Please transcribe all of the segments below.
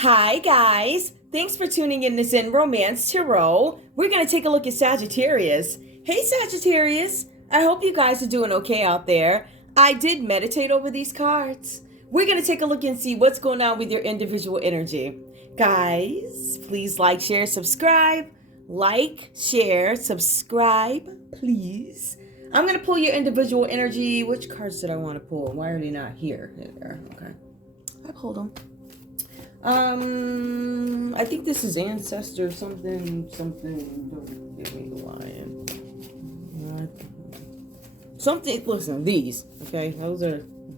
Hi, guys. Thanks for tuning in to Zen Romance Tarot. We're going to take a look at Sagittarius. Hey, Sagittarius. I hope you guys are doing okay out there. I did meditate over these cards. We're going to take a look and see what's going on with your individual energy. Guys, please like, share, subscribe. Like, share, subscribe, please. I'm going to pull your individual energy. Which cards did I want to pull? Why are they not here? There. Okay. I pulled them. I think this is ancestor something. Don't give me the lion. Something. Listen, these. Okay,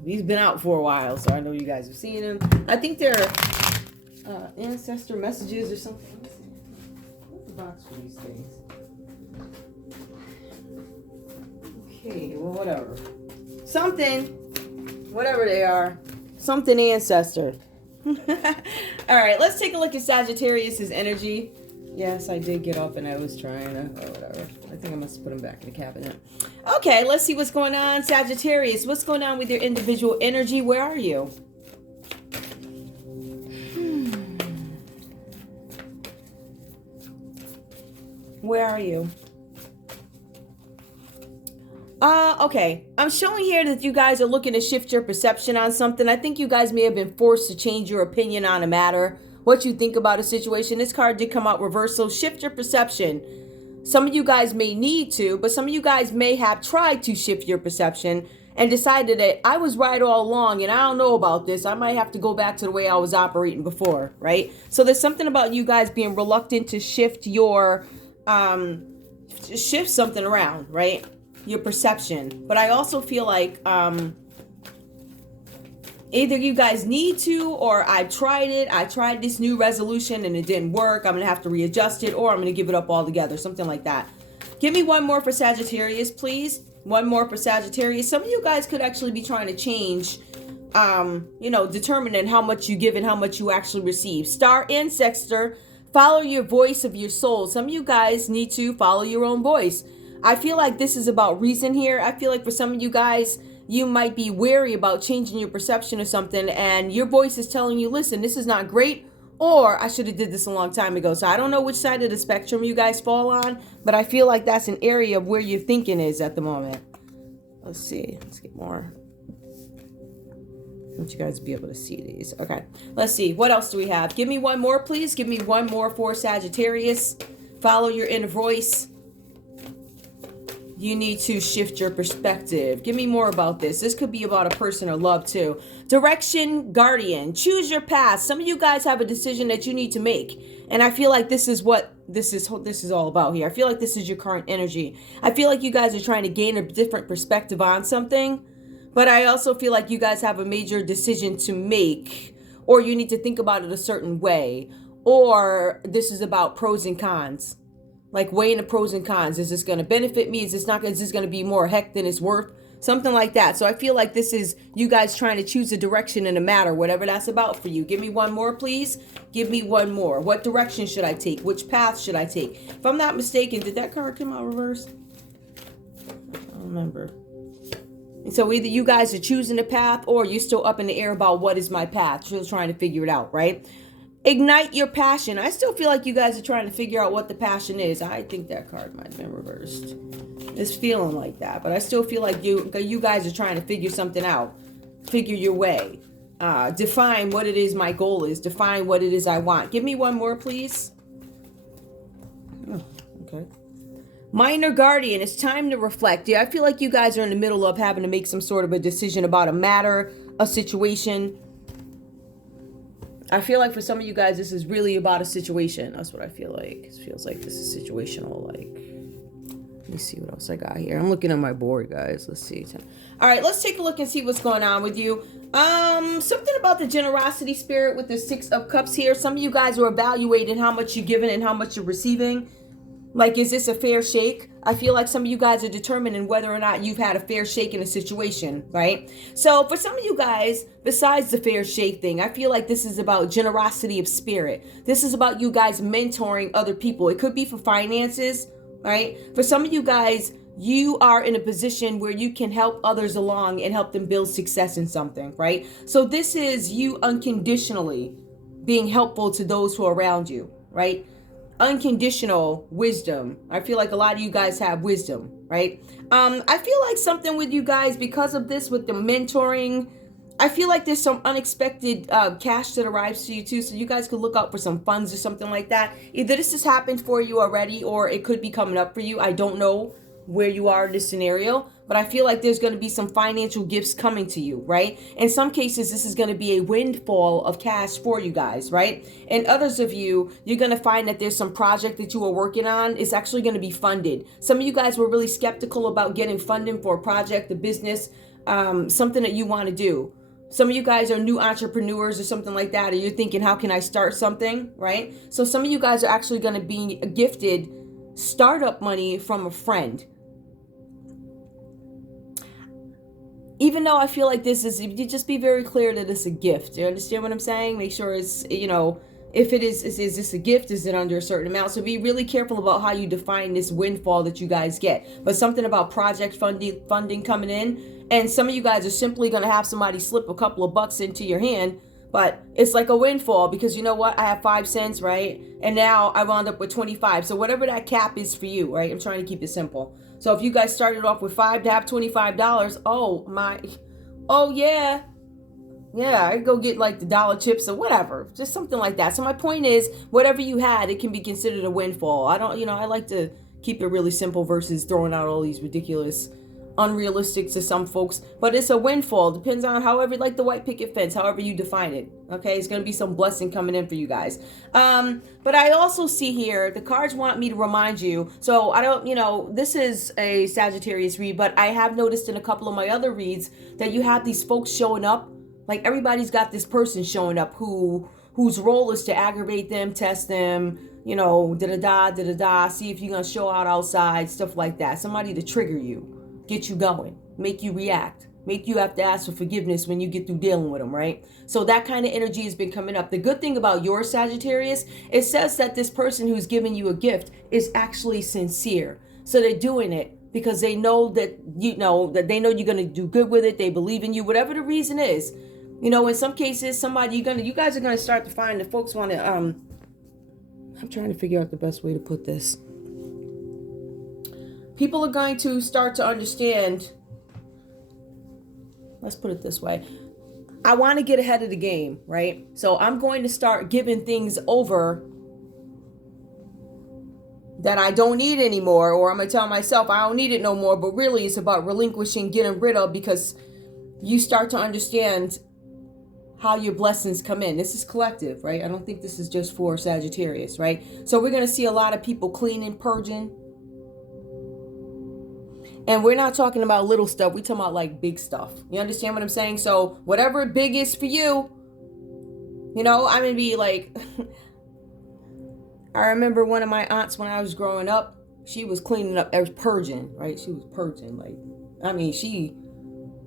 these been out for a while, so I know you guys have seen them. I think they're ancestor messages or something. What's the box for these things? Okay, well, whatever. Something, whatever they are, something ancestor. All right, let's take a look at Sagittarius's energy. Yes, I did get up and I was trying to, whatever. I think I must have put them back in the cabinet. Okay, let's see what's going on. Sagittarius, what's going on with your individual energy? Where are you? Where are you? Okay. I'm showing here that you guys are looking to shift your perception on something. I think you guys may have been forced to change your opinion on a matter, what you think about a situation. This card did come out reversed, so shift your perception. Some of you guys may need to, but some of you guys may have tried to shift your perception and decided that I was right all along and I don't know about this. I might have to go back to the way I was operating before, right? So there's something about you guys being reluctant to shift your, shift something around, right? Your perception. But I also feel like either you guys need to, or I tried this new resolution and it didn't work. I'm gonna have to readjust it, or I'm gonna give it up altogether, something like that. Give me one more for Sagittarius, please. One more for Sagittarius. Some of you guys could actually be trying to change determining how much you give and how much you actually receive. Star and Sexter, follow your voice of your soul. Some of you guys need to follow your own voice. I feel like this is about reason here. I feel like for some of you guys, you might be wary about changing your perception of something and your voice is telling you, listen, this is not great, or I should have did this a long time ago. So I don't know which side of the spectrum you guys fall on, but I feel like that's an area of where your thinking is at the moment. Let's see. Let's get more. I want you guys to be able to see these. Okay. Let's see. What else do we have? Give me one more, please. Give me one more for Sagittarius. Follow your inner voice. You need to shift your perspective. Give me more about this. This could be about a person or love too. Direction, guardian. Choose your path. Some of you guys have a decision that you need to make. And I feel like this is what this is all about here. I feel like this is your current energy. I feel like you guys are trying to gain a different perspective on something. But I also feel like you guys have a major decision to make. Or you need to think about it a certain way. Or this is about pros and cons. Like weighing the pros and cons. Is this going to benefit me? Is this going to be more heck than it's worth? Something like that. So I feel like this is you guys trying to choose a direction in a matter, whatever that's about for you. Give me one more, please. Give me one more. What direction should I take? Which path should I take? If I'm not mistaken, did that card come out reversed? I don't remember. And so either you guys are choosing a path or you're still up in the air about what is my path. Still trying to figure it out, right? Ignite your passion. I still feel like you guys are trying to figure out what the passion is. I think that card might have been reversed. It's feeling like that. But I still feel like you guys are trying to figure something out. Figure your way. Define what it is my goal is. Define what it is I want. Give me one more, please. Oh, okay. Minor guardian. It's time to reflect. Yeah, I feel like you guys are in the middle of having to make some sort of a decision about a matter, a situation. I feel like for some of you guys, this is really about a situation. That's what I feel like. It feels like this is situational. Like, let me see what else I got here. I'm looking at my board, guys. Let's see. All right, let's take a look and see what's going on with you. Something about the generosity spirit with the 6 of Cups here. Some of you guys are evaluating how much you're giving and how much you're receiving. Like, is this a fair shake? I feel like some of you guys are determining whether or not you've had a fair shake in a situation, right? So for some of you guys, besides the fair shake thing, I feel like this is about generosity of spirit. This is about you guys mentoring other people. It could be for finances, right? For some of you guys, you are in a position where you can help others along and help them build success in something, right? So this is you unconditionally being helpful to those who are around you, right? Unconditional wisdom. I feel like a lot of you guys have wisdom, right? I feel like something with you guys because of this, with the mentoring, I feel like there's some unexpected cash that arrives to you too, so you guys could look out for some funds or something like that. Either this has happened for you already, or it could be coming up for you. I don't know where you are in this scenario, but I feel like there's going to be some financial gifts coming to you, right? In some cases, this is going to be a windfall of cash for you guys, right? And others of you, you're going to find that there's some project that you were working on is actually going to be funded. Some of you guys were really skeptical about getting funding for a project, a business, something that you want to do. Some of you guys are new entrepreneurs or something like that, or you're thinking, how can I start something, right? So some of you guys are actually going to be gifted startup money from a friend. Even though I feel like this is, you just be very clear that it's a gift. You understand what I'm saying? Make sure it's, you know, if it is this a gift? Is it under a certain amount? So be really careful about how you define this windfall that you guys get. But something about project funding coming in. And some of you guys are simply going to have somebody slip a couple of bucks into your hand. But it's like a windfall because you know what? I have 5 cents, right? And now I wound up with 25. So whatever that cap is for you, right? I'm trying to keep it simple. So if you guys started off with 5 to have $25, oh yeah, I'd go get like the dollar chips or whatever, just something like that. So my point is, whatever you had, it can be considered a windfall. I like to keep it really simple versus throwing out all these ridiculous, unrealistic to some folks, but it's a windfall. Depends on however, like the white picket fence, however you define it. Okay, it's going to be some blessing coming in for you guys. But I also see here the cards want me to remind you. So I don't, this is a Sagittarius read, but I have noticed in a couple of my other reads that you have these folks showing up. Like everybody's got this person showing up whose role is to aggravate them, test them, see if you're going to show out outside, stuff like that. Somebody to trigger you. Get you going, make you react, make you have to ask for forgiveness when you get through dealing with them, right? So that kind of energy has been coming up. The good thing about your Sagittarius, it says that this person who's giving you a gift is actually sincere. So they're doing it because they know that they know you're going to do good with it. They believe in you, whatever the reason is. In some cases, you guys are going to start to find that folks want to, I'm trying to figure out the best way to put this. People are going to start to understand, let's put it this way. I want to get ahead of the game, right? So I'm going to start giving things over that I don't need anymore, or I'm going to tell myself I don't need it no more, but really it's about relinquishing, getting rid of, because you start to understand how your blessings come in. This is collective, right? I don't think this is just for Sagittarius, right? So we're going to see a lot of people cleaning, purging. And we're not talking about little stuff. We're talking about like big stuff. You understand what I'm saying? So whatever big is for you, I'm going to be like, I remember one of my aunts when I was growing up, she was cleaning up, purging, right? She was purging.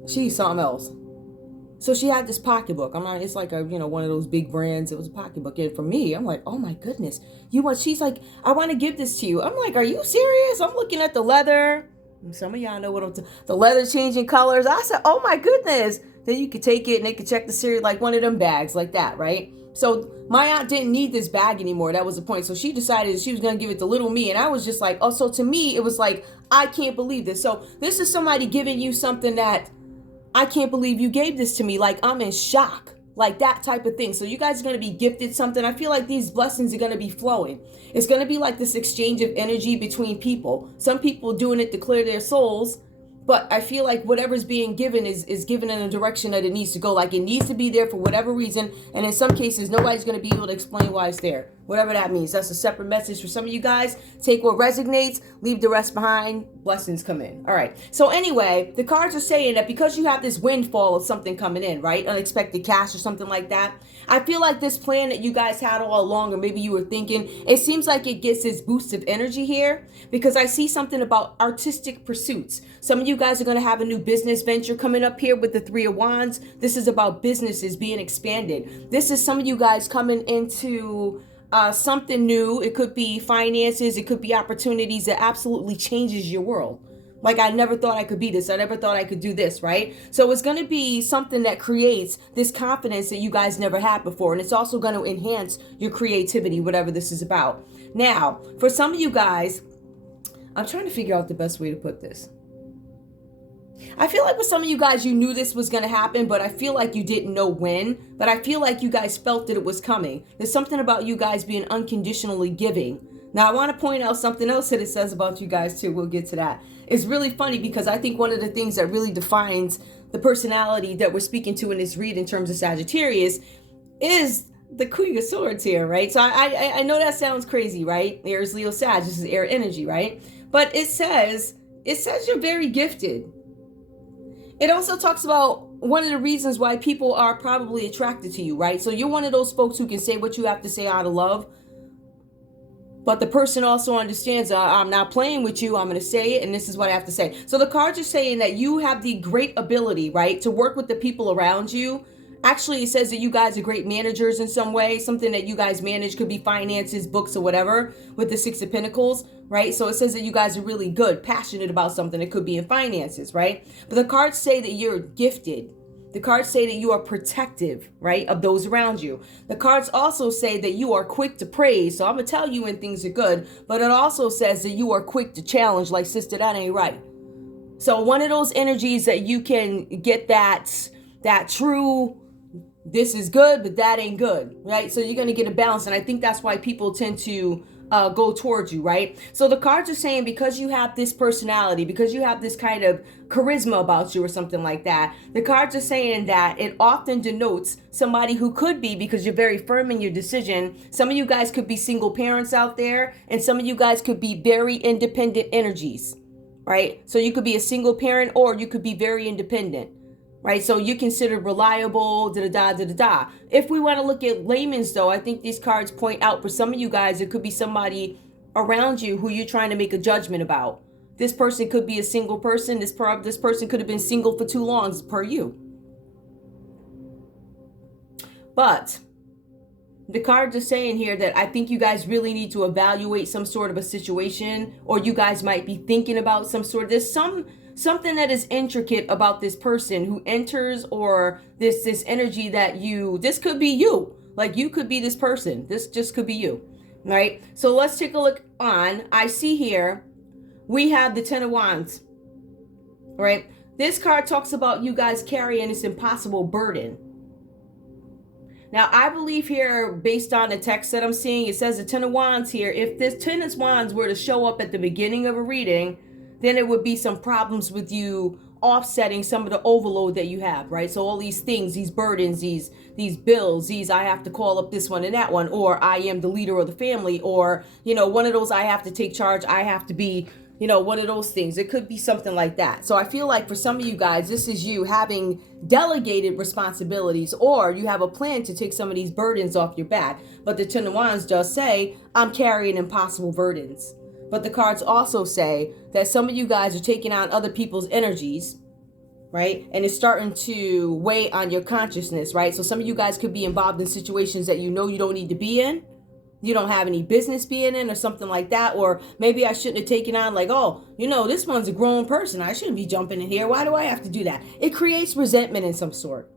She's something else. So she had this pocketbook. It's like one of those big brands. It was a pocketbook. And for me, I'm like, oh my goodness. She's like, I want to give this to you. I'm like, are you serious? I'm looking at the leather. Some of y'all know what the leather changing colors. I said, oh my goodness. Then you could take it and they could check the series, like one of them bags like that, right? So my aunt didn't need this bag anymore. That was the point. So she decided she was going to give it to little me. And I was just like, oh, so to me, it was like, I can't believe this. So this is somebody giving you something that I can't believe you gave this to me. Like, I'm in shock. Like that type of thing. So you guys are going to be gifted something. I feel like these blessings are going to be flowing. It's going to be like this exchange of energy between people. Some people doing it to clear their souls. But I feel like whatever's being given is given in a direction that it needs to go. Like it needs to be there for whatever reason. And in some cases, nobody's going to be able to explain why it's there. Whatever that means. That's a separate message for some of you guys. Take what resonates, leave the rest behind. Blessings come in. All right. So anyway, the cards are saying that because you have this windfall of something coming in, right? Unexpected cash or something like that. I feel like this plan that you guys had all along, or maybe you were thinking, it seems like it gets this boost of energy here because I see something about artistic pursuits. Some of you guys are going to have a new business venture coming up here with the 3 of Wands. This is about businesses being expanded. This is some of you guys coming into something new. It could be finances. It could be opportunities that absolutely changes your world. Like, I never thought I could be this. I never thought I could do this, right? So it's going to be something that creates this confidence that you guys never had before. And it's also going to enhance your creativity, whatever this is about. Now, for some of you guys, I'm trying to figure out the best way to put this. I feel like with some of you guys, you knew this was going to happen, but I feel like you didn't know when. But I feel like you guys felt that it was coming. There's something about you guys being unconditionally giving. Now, I want to point out something else that it says about you guys, too. We'll get to that. It's really funny because I think one of the things that really defines the personality that we're speaking to in this read in terms of Sagittarius is the Queen of Swords here, right? So I know that sounds crazy, right? Aries, Leo, Sag. This is air energy, right? But it says you're very gifted. It also talks about one of the reasons why people are probably attracted to you, right? So you're one of those folks who can say what you have to say out of love. But the person also understands, I'm not playing with you. I'm going to say it, and this is what I have to say. So the cards are saying that you have the great ability, right, to work with the people around you. Actually, it says that you guys are great managers in some way. Something that you guys manage could be finances, books, or whatever with the Six of Pentacles, right? So it says that you guys are really good, passionate about something. It could be in finances, right? But the cards say that you're gifted. The cards say that you are protective, right, of those around you. The cards also say that you are quick to praise. So I'm going to tell you when things are good. But it also says that you are quick to challenge, like, sister, that ain't right. So one of those energies that you can get that true, this is good, but that ain't good, right? So you're going to get a balance. And I think that's why people tend to go towards you, right? So the cards are saying because you have this personality, because you have this kind of charisma about you or something like that, the cards are saying that it often denotes somebody who could be, because you're very firm in your decision. Some of you guys could be single parents out there, and some of you guys could be very independent energies, right? So you could be a single parent or you could be very independent. Right, so you're considered reliable, da-da-da. If we want to look at layman's, though, I think these cards point out for some of you guys, it could be somebody around you who you're trying to make a judgment about. This person could be a single person. This person could have been single for too long, per you. But the cards are saying here that I think you guys really need to evaluate some sort of a situation, or you guys might be thinking about there's something that is intricate about this person who enters, or this energy that this could be you. Like, you could be this person. This just could be you, right? So let's take a look on. I see here we have the Ten of Wands, right? This card talks about you guys carrying this impossible burden. Now, I believe here, based on the text that I'm seeing, it says the Ten of Wands here. If this Ten of Wands were to show up at the beginning of a reading, then it would be some problems with you offsetting some of the overload that you have, right? So all these things, these burdens, these bills, I have to call up this one and that one, or I am the leader of the family, or, one of those, I have to take charge, I have to be, one of those things. It could be something like that. So I feel like for some of you guys, this is you having delegated responsibilities, or you have a plan to take some of these burdens off your back. But the Ten of Wands does say, I'm carrying impossible burdens. But the cards also say that some of you guys are taking on other people's energies, right? And it's starting to weigh on your consciousness, right? So some of you guys could be involved in situations that you don't need to be in. You don't have any business being in, or something like that. Or maybe I shouldn't have taken on, like, this one's a grown person. I shouldn't be jumping in here. Why do I have to do that? It creates resentment in some sort.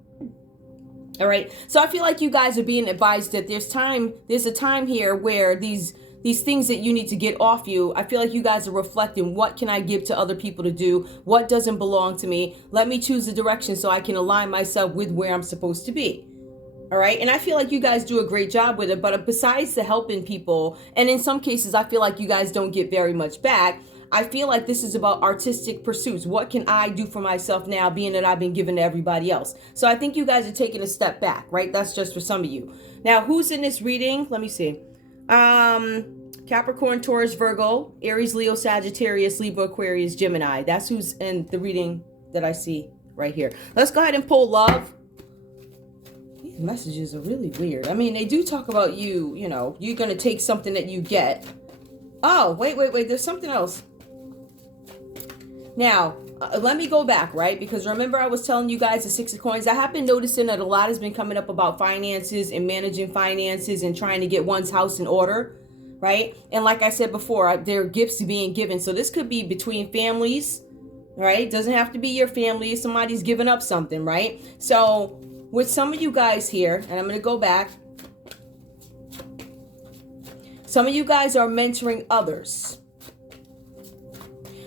All right. So I feel like you guys are being advised that there's a time here where these things that you need to get off you, I feel like you guys are reflecting, what can I give to other people to do? What doesn't belong to me? Let me choose a direction so I can align myself with where I'm supposed to be. All right. And I feel like you guys do a great job with it. But besides the helping people, and in some cases, I feel like you guys don't get very much back. I feel like this is about artistic pursuits. What can I do for myself now, being that I've been given to everybody else? So I think you guys are taking a step back, right? That's just for some of you. Now, who's in this reading? Let me see. Capricorn, Taurus, Virgo, Aries, Leo, Sagittarius, Libra, Aquarius, Gemini. That's who's in the reading that I see right here. Let's go ahead and pull love. These messages are really weird. I mean, they do talk about you, you're going to take something that you get. Oh, wait. There's something else. Now, let me go back, right? Because remember, I was telling you guys the Six of Coins. I have been noticing that a lot has been coming up about finances and managing finances and trying to get one's house in order, right? And like I said before, there are gifts being given. So this could be between families, right? Doesn't have to be your family. Somebody's giving up something, right? So with some of you guys here, and I'm going to go back. Some of you guys are mentoring others.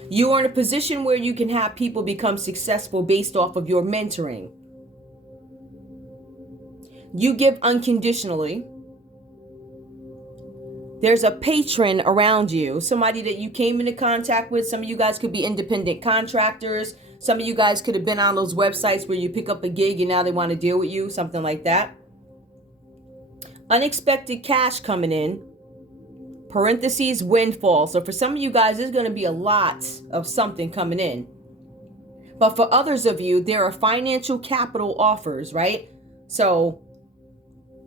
You are in a position where you can have people become successful based off of your mentoring. You give unconditionally. There's a patron around you, somebody that you came into contact with. Some of you guys could be independent contractors. Some of you guys could have been on those websites where you pick up a gig and now they want to deal with you, something like that. Unexpected cash coming in, parentheses, windfall. So for some of you guys, there's going to be a lot of something coming in. But for others of you, there are financial capital offers, right? So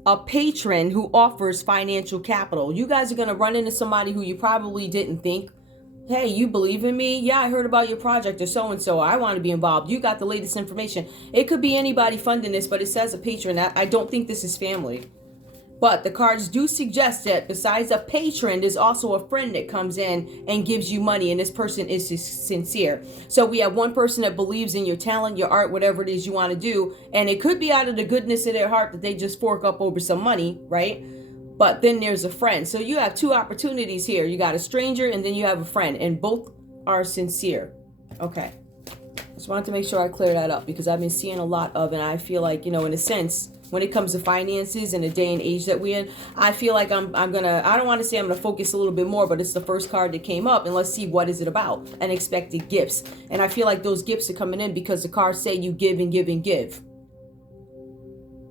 a patron who offers financial capital. You guys are going to run into somebody who you probably didn't think, hey, you believe in me? Yeah, I heard about your project or so-and-so. I want to be involved. You got the latest information. It could be anybody funding this, but it says a patron. I don't think this is family. But the cards do suggest that besides a patron, there's also a friend that comes in and gives you money, and this person is sincere. So we have one person that believes in your talent, your art, whatever it is you want to do, and it could be out of the goodness of their heart that they just fork up over some money, right? But then there's a friend. So you have two opportunities here. You got a stranger and then you have a friend, and both are sincere. Okay. Just wanted to make sure I clear that up because I've been seeing a lot of, and I feel like, in a sense, when it comes to finances in the day and age that we're in, I feel like I'm gonna, I don't want to say I'm gonna focus a little bit more, but it's the first card that came up, and let's see what is it about. Unexpected gifts. And I feel like those gifts are coming in because the cards say you give and give and give.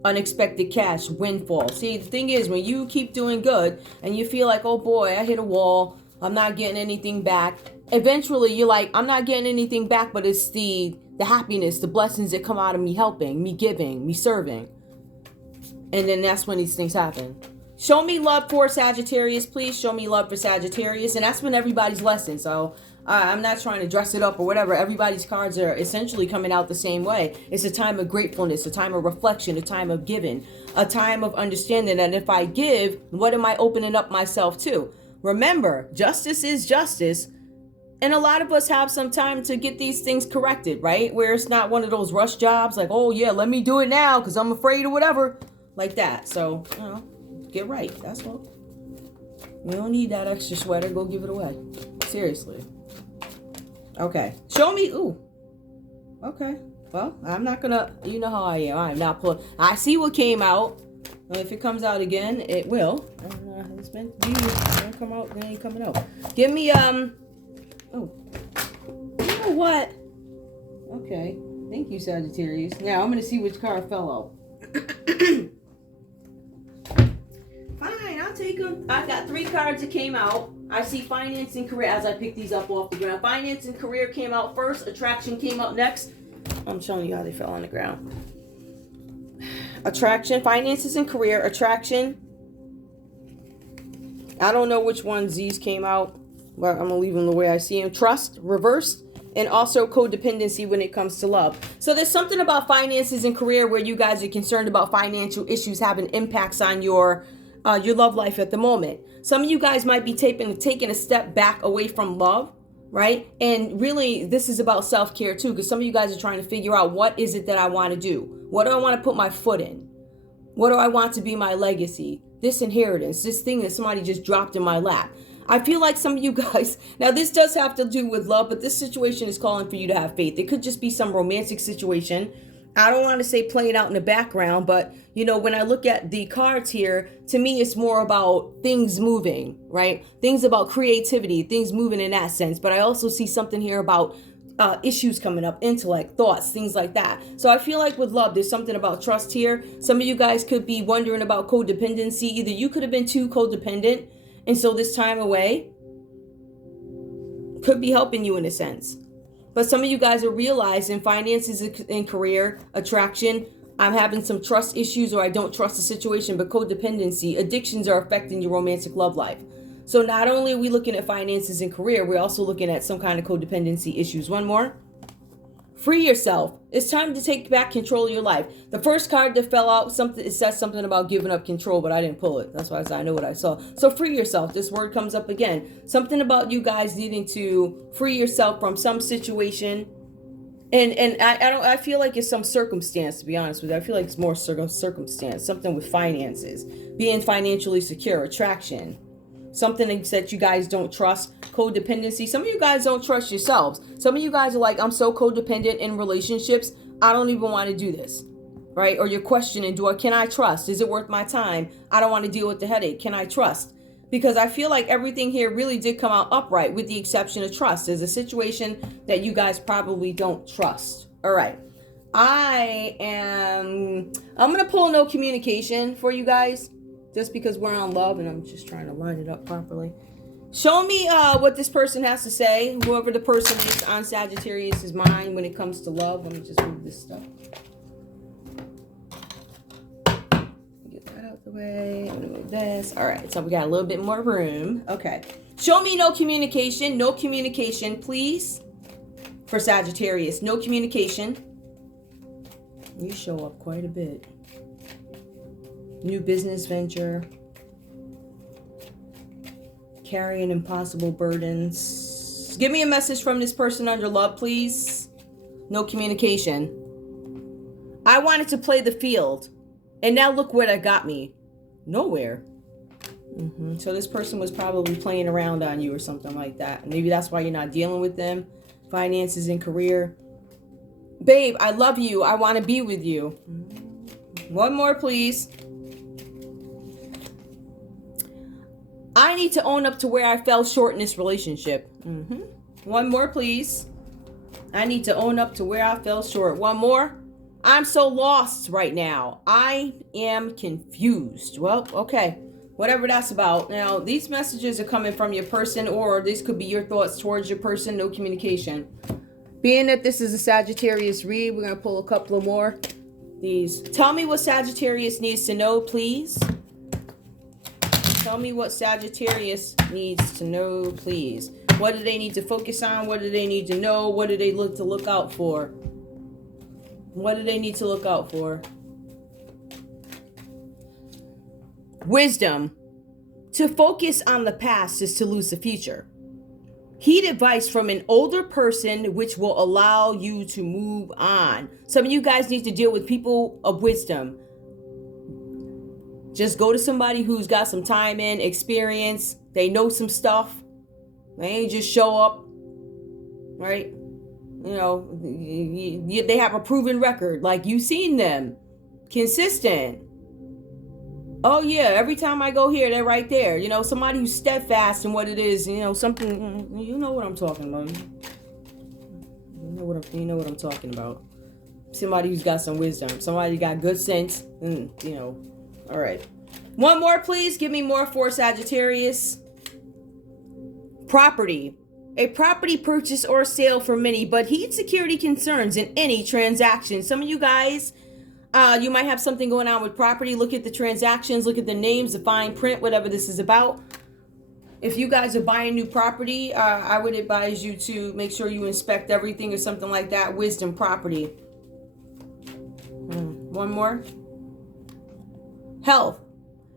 Unexpected cash, windfall. See, the thing is, when you keep doing good and you feel like, oh boy, I hit a wall, I'm not getting anything back. Eventually you're like, I'm not getting anything back, but it's the happiness, the blessings that come out of me helping, me giving, me serving. And then that's when these things happen. Show me love for Sagittarius, please. Show me love for Sagittarius. And that's been everybody's lesson. So I'm not trying to dress it up or whatever. Everybody's cards are essentially coming out the same way. It's a time of gratefulness, a time of reflection, a time of giving, a time of understanding that if I give, what am I opening up myself to? Remember, justice is justice. And a lot of us have some time to get these things corrected, right? Where it's not one of those rush jobs like, oh yeah, let me do it now because I'm afraid or whatever. Like that. So, get right. That's all. You don't need that extra sweater. Go give it away. Seriously. Okay. Show me. Ooh. Okay. Well, I'm not gonna. You know how I am. I'm not pulling. I see what came out. If it comes out again, it will. It's meant to be. It won't come out. It ain't coming out. Give me Oh. You know what? Okay. Thank you, Sagittarius. Now I'm gonna see which card fell out. Fine, I'll take them. I've got 3 cards that came out. I see finance and career as I pick these up off the ground. Finance and career came out first. Attraction came out next. I'm showing you how they fell on the ground. Attraction, finances and career, attraction. I don't know which one these came out, but I'm going to leave them the way I see them. Trust, reversed, and also codependency when it comes to love. So there's something about finances and career where you guys are concerned about financial issues having impacts on your love life at the moment. Some of you guys might be taking a step back away from love, right? And really, this is about self-care too, because some of you guys are trying to figure out, what is it that I want to do? What do I want to put my foot in? What do I want to be my legacy? This inheritance, this thing that somebody just dropped in my lap. I feel like some of you guys, now this does have to do with love, but this situation is calling for you to have faith. It could just be some romantic situation. I don't want to say playing out in the background, but when I look at the cards here, to me, it's more about things moving, right? Things about creativity, things moving in that sense. But I also see something here about issues coming up, intellect, thoughts, things like that. So I feel like with love, there's something about trust here. Some of you guys could be wondering about codependency. Either you could have been too codependent, and so this time away could be helping you in a sense. But some of you guys are realizing finances and career, attraction, I'm having some trust issues, or I don't trust the situation, but codependency, addictions are affecting your romantic love life. So not only are we looking at finances and career, we're also looking at some kind of codependency issues. One more. Free yourself. It's time to take back control of your life. The first card that fell out, it says something about giving up control, but I didn't pull it. That's why I said I know what I saw. So free yourself. This word comes up again. Something about you guys needing to free yourself from some situation And I feel like it's some circumstance, to be honest with you. I feel like it's more circumstance, something with finances, being financially secure, attraction, something that you guys don't trust, codependency. Some of you guys don't trust yourselves. Some of you guys are like, I'm so codependent in relationships, I don't even want to do this, right? Or you're questioning, can I trust? Is it worth my time? I don't want to deal with the headache. Can I trust? Because I feel like everything here really did come out upright with the exception of trust. There's a situation that you guys probably don't trust. All right. I'm going to pull no communication for you guys just because we're on love and I'm just trying to line it up properly. Show me what this person has to say, whoever the person is on Sagittarius' mind when it comes to love. Let me just move this stuff. The way. I'm gonna move this. All right, so we got a little bit more room. Okay, show me no communication, please, for Sagittarius. No communication. You show up quite a bit. New business venture, carrying impossible burdens. Give me a message from this person under love, please. No communication. I wanted to play the field, and now look where that got me. Nowhere. So this person was probably playing around on you or something like that. Maybe that's why you're not dealing with them. Finances and career. Babe, I love you. I want to be with you. One more, please. I need to own up to where I fell short in this relationship. One more, please. I need to own up to where I fell short. One more. I'm so lost right now. I am confused. Well, okay. Whatever that's about. Now, these messages are coming from your person, or this could be your thoughts towards your person. No communication. Being that this is a Sagittarius read, we're going to pull a couple of more. These. Tell me what Sagittarius needs to know, please. Tell me what Sagittarius needs to know, please. What do they need to focus on? What do they need to know? What do they look to look out for? What do they need to look out for? Wisdom. To focus on the past is to lose the future. Heed advice from an older person, which will allow you to move on. Some of you guys need to deal with people of wisdom. Just go to somebody who's got some time in, experience. They know some stuff. They ain't just show up, right? You know, they have a proven record. Like, you've seen them. Consistent. Oh, yeah, every time I go here, they're right there. You know, somebody who's steadfast in what it is. You know, something, you know what I'm talking about. You know what I'm talking about. Somebody who's got some wisdom. Somebody who got good sense. You know, all right. One more, please. Give me more for Sagittarius. Property. A property purchase or sale for many, but heed security concerns in any transaction. Some of you guys, you might have something going on with property. Look at the transactions, look at the names, the fine print, whatever this is about. If you guys are buying new property, I would advise you to make sure you inspect everything or something like that. Wisdom, property. One more. Health.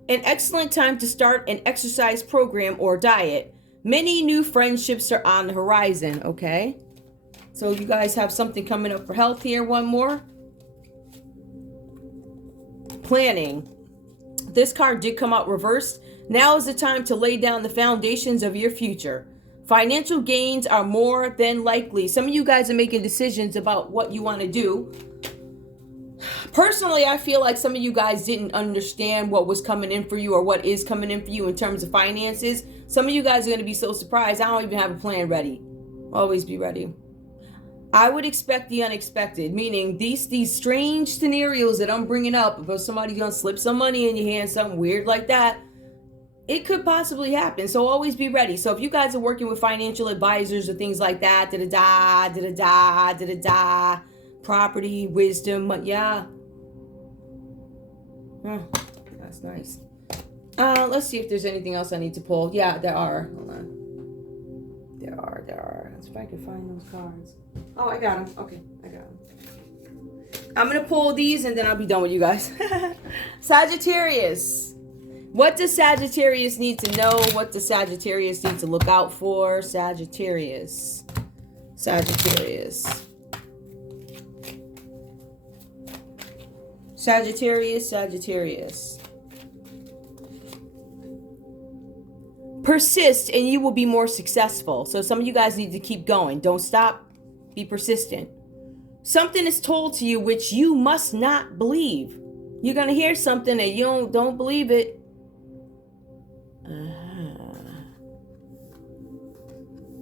An excellent time to start an exercise program or diet. Many new friendships are on the horizon, okay? So you guys have something coming up for health here. One more. Planning. This card did come out reversed. Now is the time to lay down the foundations of your future. Financial gains are more than likely. Some of you guys are making decisions about what you want to do. Personally, I feel like some of you guys didn't understand what was coming in for you or what is coming in for you in terms of finances. Some of you guys are going to be so surprised. I don't even have a plan ready. Always be ready. I would expect the unexpected, meaning these strange scenarios that I'm bringing up about somebody going to slip some money in your hand, something weird like that. It could possibly happen. So always be ready. So if you guys are working with financial advisors or things like that, property, wisdom, yeah. That's nice. Let's see if there's anything else I need to pull. Yeah, there are. Hold on. There are. Let's see if I can find those cards. Oh, I got them. Okay, I got them. I'm going to pull these and then I'll be done with you guys. Sagittarius. What does Sagittarius need to know? What does Sagittarius need to look out for? Sagittarius. Sagittarius, Sagittarius. Persist and you will be more successful. So some of you guys need to keep going. Don't stop. Be persistent. Something is told to you which you must not believe. You're going to hear something and you don't believe it.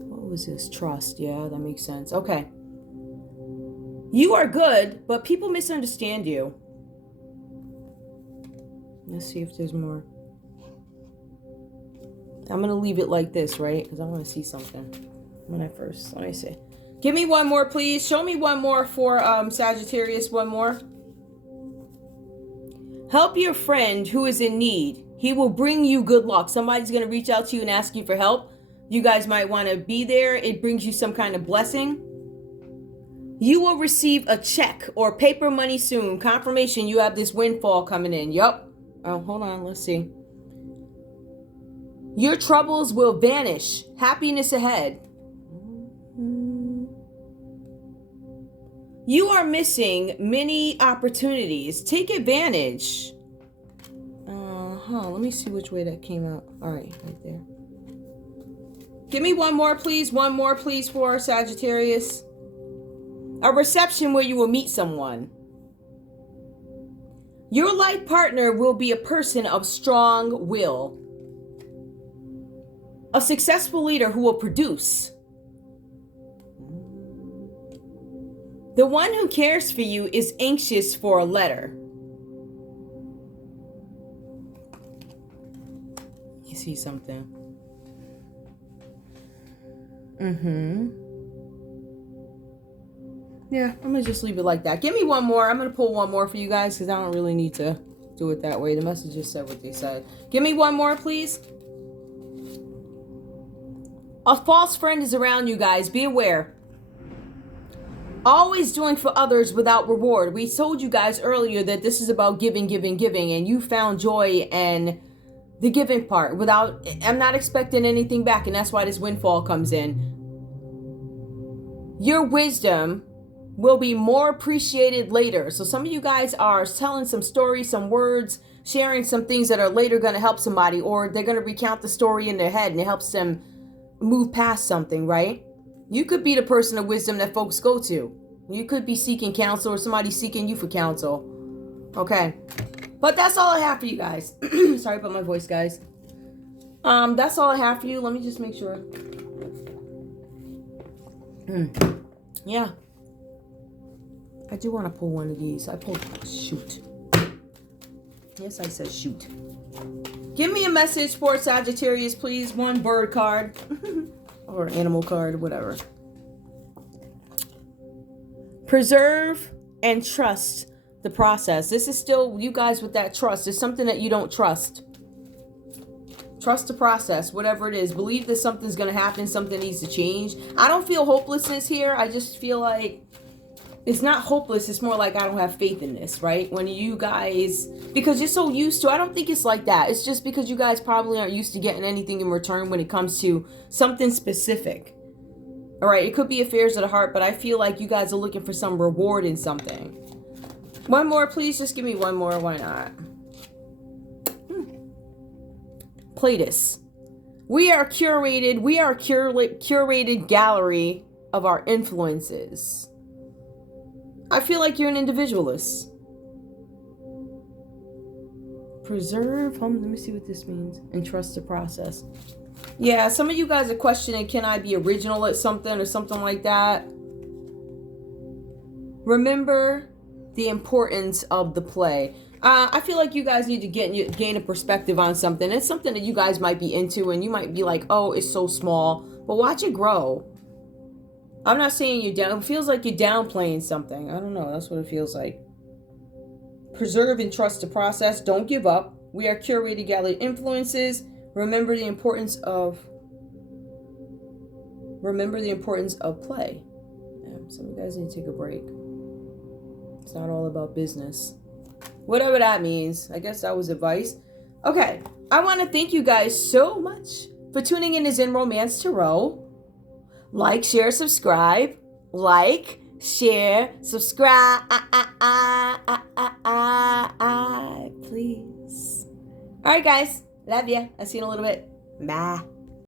What was this? Trust. Yeah, that makes sense. Okay. You are good, but people misunderstand you. Let's see if there's more. I'm going to leave it like this, right? Because I want to see something when I first. Let me see. Give me one more, please. Show me one more for Sagittarius. One more. Help your friend who is in need. He will bring you good luck. Somebody's going to reach out to you and ask you for help. You guys might want to be there. It brings you some kind of blessing. You will receive a check or paper money soon. Confirmation you have this windfall coming in. Yup. Oh, hold on. Let's see. Your troubles will vanish. Happiness ahead. You are missing many opportunities. Take advantage. Let me see which way that came out. All right there. Give me one more, please. One more, please, for Sagittarius. A reception where you will meet someone. Your life partner will be a person of strong will. A successful leader who will produce. The one who cares for you is anxious for a letter. You see something? Yeah, I'm going to just leave it like that. Give me one more. I'm going to pull one more for you guys because I don't really need to do it that way. The message just said what they said. Give me one more, please. A false friend is around you guys. Be aware. Always doing for others without reward. We told you guys earlier that this is about giving, giving, giving. And you found joy and the giving part without, I'm not expecting anything back. And that's why this windfall comes in. Your wisdom will be more appreciated later. So some of you guys are telling some stories, some words, sharing some things that are later going to help somebody, or they're going to recount the story in their head and it helps them move past something, right? You could be the person of wisdom that folks go to. You could be seeking counsel or somebody seeking you for counsel. Okay. But that's all I have for you guys. Sorry about my voice, guys. That's all I have for you. Let me just make sure. Yeah. I do want to pull one of these. I pulled, shoot. Yes, I said shoot. Give me a message for Sagittarius, please. One bird card. Or animal card, whatever. Preserve and trust the process. This is still you guys with that trust. There's something that you don't trust. Trust the process, whatever it is. Believe that something's going to happen. Something needs to change. I don't feel hopelessness here. I just feel like it's not hopeless. It's more like I don't have faith in this, right? When you guys, because you're so used to, I don't think it's like that. It's just because you guys probably aren't used to getting anything in return when it comes to something specific. All right, it could be affairs of the heart, but I feel like you guys are looking for some reward in something. One more, please. Just give me one more. Why not? Play this. We are curated. We are curated gallery of our influences. I feel like you're an individualist. Preserve. Let me see what this means. And trust the process. Yeah, some of you guys are questioning, can I be original at something or something like that? Remember the importance of the play. I feel like you guys need to gain a perspective on something. It's something that you guys might be into and you might be like, oh, it's so small. But watch it grow. I'm not saying you're down. It feels like you're downplaying something. I don't know. That's what it feels like. Preserve and trust the process. Don't give up. We are curated gallery influences. Remember the importance of play. Yeah, some of you guys need to take a break. It's not all about business. Whatever that means. I guess that was advice. Okay. I want to thank you guys so much for tuning in to Zen Romance Tarot. Like, share, subscribe. Like, share, subscribe, please. All right, guys. Love ya. I'll see you in a little bit. Bye.